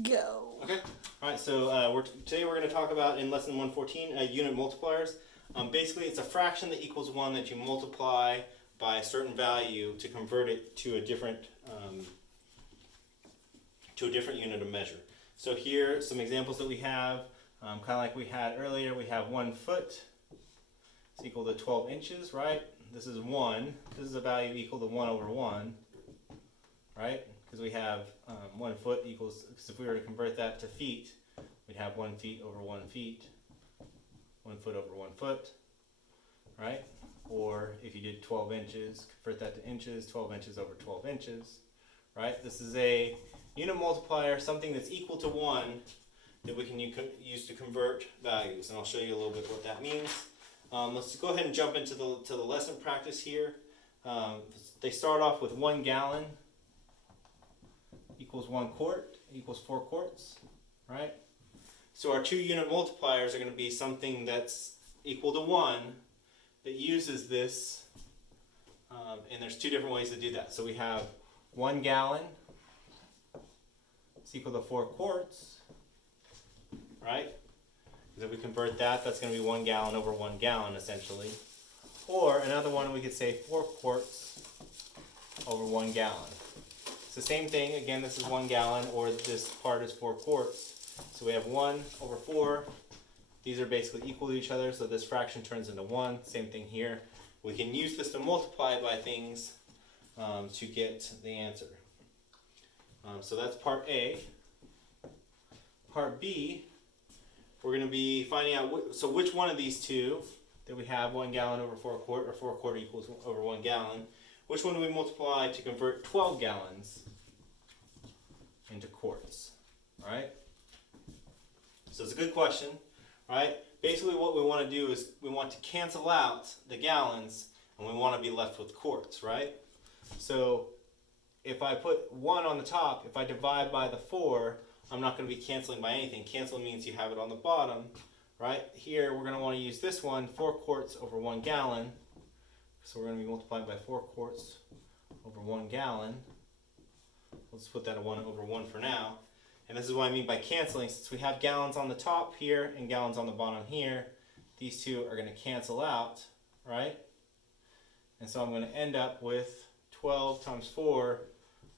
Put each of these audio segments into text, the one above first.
Go. Okay. All right. So today we're going to talk about in lesson 114 unit multipliers. Basically, it's a fraction that equals 1 that you multiply by a certain value to convert it to a different unit of measure. So here, some examples that we have, kind of like we had earlier. We have 1 foot is equal to 12 inches, right? This is 1. This is a value equal to 1 over 1, right? Because we have 1 foot equals, because if we were to convert that to feet, we'd have 1 feet over 1 feet, 1 foot over 1 foot, right? Or if you did 12 inches, convert that to inches, 12 inches over 12 inches, right? This is a unit multiplier, something that's equal to 1 that we can use to convert values, and I'll show you a little bit what that means. Let's go ahead and jump into the lesson practice here. They start off with 1 gallon equals 1 quart equals 4 quarts, right? So our 2 unit multipliers are going to be something that's equal to 1 that uses this, and there's 2 different ways to do that. So we have 1 gallon is equal to 4 quarts, right? Because if we convert that, that's going to be 1 gallon over 1 gallon essentially. Or another one, we could say 4 quarts over 1 gallon. It's the same thing. Again, this is 1 gallon, or this part is 4 quarts. So we have 1 over 4. These are basically equal to each other, so this fraction turns into 1. Same thing here. We can use this to multiply by things to get the answer. So that's part A. Part B, we're going to be finding out which one of these two that we have, 1 gallon over 4 quart, or 4 quart equals over 1 gallon, which one do we multiply to convert 12 gallons into quarts, right? So it's a good question, right? Basically what we want to do is we want to cancel out the gallons and we want to be left with quarts, right? So if I put 1 on the top, if I divide by the 4, I'm not going to be canceling by anything. Canceling means you have it on the bottom, right? Here we're going to want to use this one, 4 quarts over 1 gallon. So we're going to be multiplying by 4 quarts over 1 gallon. Let's put that at 1 over 1 for now. And this is what I mean by canceling. Since we have gallons on the top here and gallons on the bottom here, these two are going to cancel out, right? And so I'm going to end up with 12 times 4,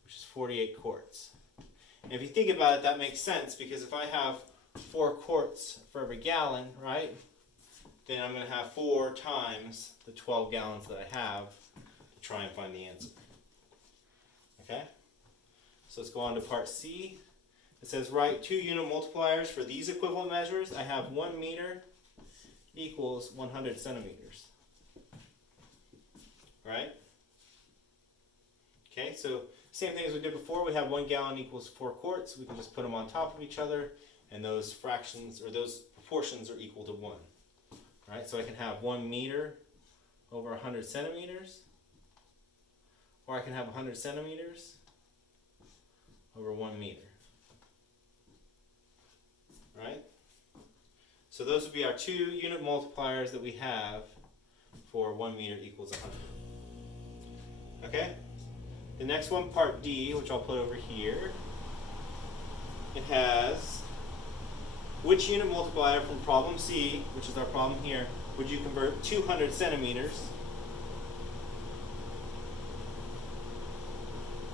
which is 48 quarts. And if you think about it, that makes sense, because if I have 4 quarts for every gallon, right, then I'm going to have 4 times the 12 gallons that I have to try and find the answer. Okay? So let's go on to part C. It says write 2 unit multipliers for these equivalent measures. I have 1 meter equals 100 centimeters. Right? Okay, so same thing as we did before. We have 1 gallon equals 4 quarts. We can just put them on top of each other, and those fractions or those proportions are equal to 1. Right? So I can have 1 meter over 100 centimeters, or I can have 100 centimeters over 1 meter. Right? So those would be our 2 unit multipliers that we have for 1 meter equals 100. Okay? The next one, part D, which I'll put over here, it has which unit multiplier from problem C, which is our problem here, would you convert 200 centimeters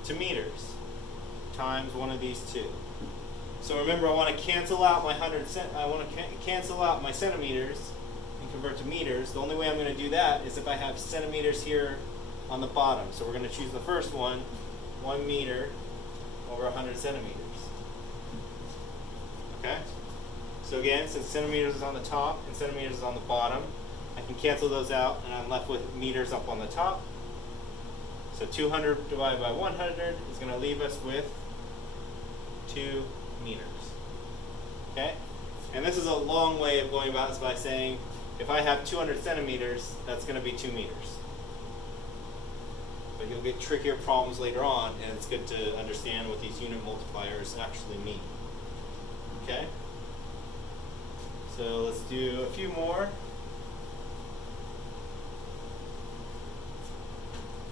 to meters times one of these two. So remember, I want to cancel out my cancel out my centimeters and convert to meters. The only way I'm going to do that is if I have centimeters here on the bottom. So we're going to choose the first one, 1 meter over 100 centimeters. Okay? So again, since centimeters is on the top and centimeters is on the bottom, I can cancel those out and I'm left with meters up on the top. So 200 divided by 100 is going to leave us with 2 meters. Okay? And this is a long way of going about this by saying if I have 200 centimeters, that's going to be 2 meters. But you'll get trickier problems later on, and it's good to understand what these unit multipliers actually mean. Okay? So let's do a few more.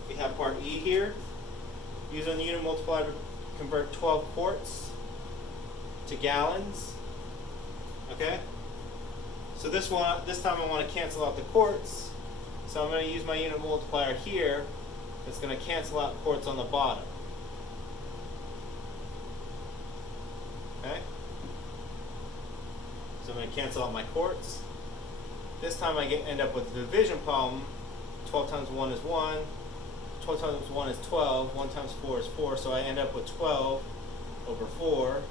We have part E here. Use a unit multiplier to convert 12 quarts to gallons. Okay? So this time I want to cancel out the quarts. So I'm going to use my unit multiplier here. It's going to cancel out quarts on the bottom. Okay? So I'm going to cancel out my quarts. This time I end up with the division problem. 12 times 1 is 1. 12 times 1 is 12. 1 times 4 is 4. So I end up with 12 over 4,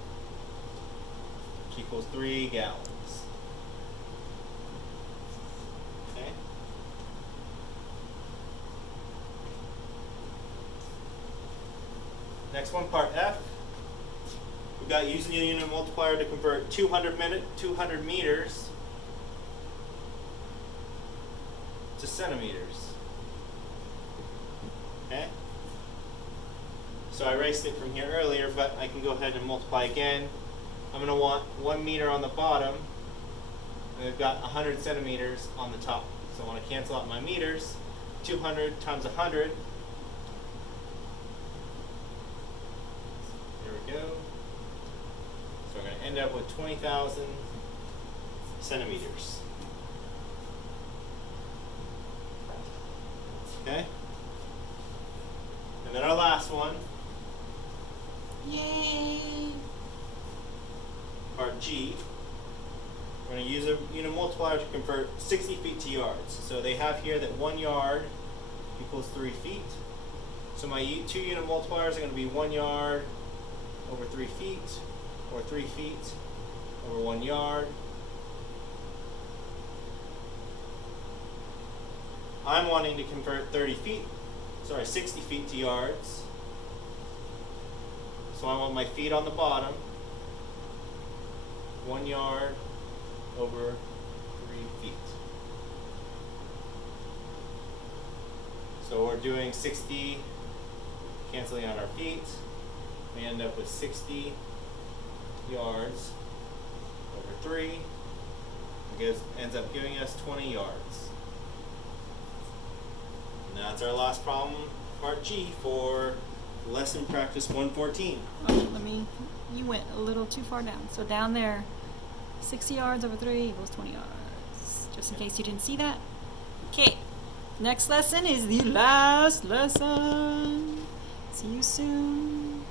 which equals 3 gallons. Okay? Next one, part F. We've got using the unit multiplier to convert 200 meters to centimeters. Okay? So I erased it from here earlier, but I can go ahead and multiply again. I'm going to want 1 meter on the bottom, and we've got 100 centimeters on the top. So I want to cancel out my meters. 200 times 100. There we go. So we're going to end up with 20,000 centimeters. Okay? And then our last one. Yay! Part G. We're going to use a unit multiplier to convert 60 feet to yards. So they have here that 1 yard equals 3 feet. So my 2 unit multipliers are going to be 1 yard over 3 feet, or 3 feet over 1 yard. I'm wanting to convert 60 feet to yards. So I want my feet on the bottom. 1 yard over 3 feet. So we're doing 60, canceling out our feet. We end up with 60 yards over 3. It ends up giving us 20 yards. And that's our last problem, part G, for lesson practice 114. Oh, you went a little too far down. So down there, 60 yards over 3 equals 20 yards. Just in case you didn't see that. Okay, next lesson is the last lesson. See you soon.